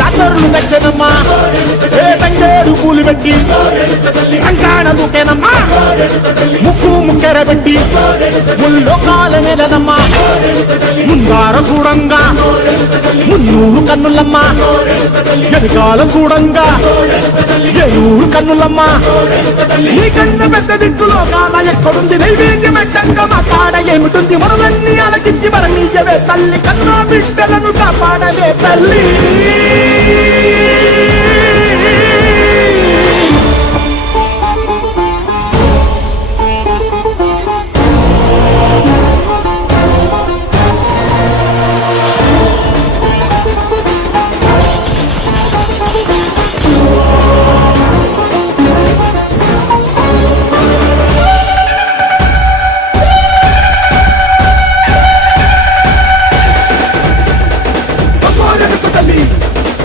జాతరలు తెచ్చనమ్మా ఏ తంగేరు పూలు పెట్టి రంగాణ దూకేనమ్మా ముక్కు ముక్కెర పెట్టి ముల్లోకాల నెలనమ్మా ముందార చూడంగా మున్నూరు కన్నులమ్మా ఎనకాల చూడంగా ఏనూరు కన్నులమ్మా నీ కన్న పెద్ద దిక్కులో కాల ఎక్కడుంది నైవేద్యం పెట్టంగా మా కాడ ఏమిటుంది మనలన్నీ అలకించి మరణీయవే తల్లి కన్నా బిడ్డలను కాపాడవే తల్లి